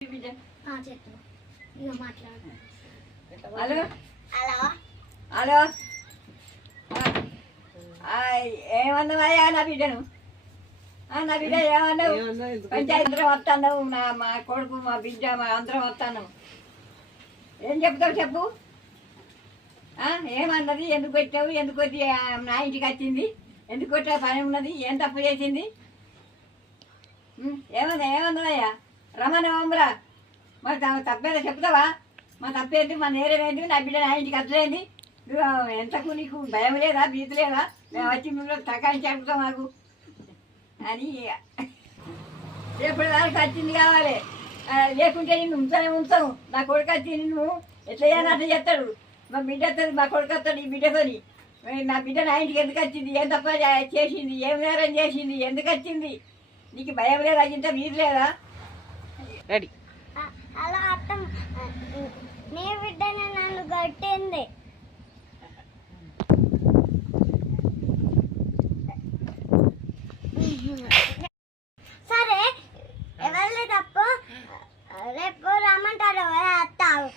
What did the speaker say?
Hello hello ఏమన్నావయ్యా నా బిడ్డను? నా బిడ్డ ఏమన్నావు? పంచాయతీ వస్తాను, మా కొడుకు మా బిడ్డ మా అందరం వస్తాను. ఏం చెప్తావు చెప్పు. ఏమన్నది? ఎందుకు వచ్చావు? ఎందుకు వచ్చి నా ఇంటికి వచ్చింది? ఎందుకు వచ్చా? పని ఉన్నది? ఏం తప్పు చేసింది? ఏమన్నావయ్యా? రమణరా మరి తప్పేదో చెప్తావా? మా తప్పేంటి? మా నేరేమేంటి? నా బిడ్డ నా ఇంటికి వచ్చలేంది? ఎంతకు నీకు భయం లేదా? భీతి లేదా? మేము వచ్చి మిమ్మల్ని తకాయించి అడుగుతాం మాకు అని. ఎప్పుడు వరకు వచ్చింది కావాలి, లేకుంటే నిన్ను ఉంచాము. నా కొడుకు వచ్చి నిన్ను ఎట్లా చేయాలని అట్లా చేస్తాడు. మా బిడ్డ వస్తుంది, మా కొడుకు వస్తాడు. ఈ బిడ్డతోని నా బిడ్డ నా ఇంటికి ఎందుకు వచ్చింది? ఏం తప్ప చేసింది? ఏం నేరం చేసింది? ఎందుకు వచ్చింది? నీకు భయం లేదా? ఇంత భీతి లేదా? రెడీ అలా అర్థం నీ బిడ్డనే నన్ను కట్టింది. సరే ఎవరి తప్పు? రేపు రమ్మంటారు, వస్తావు.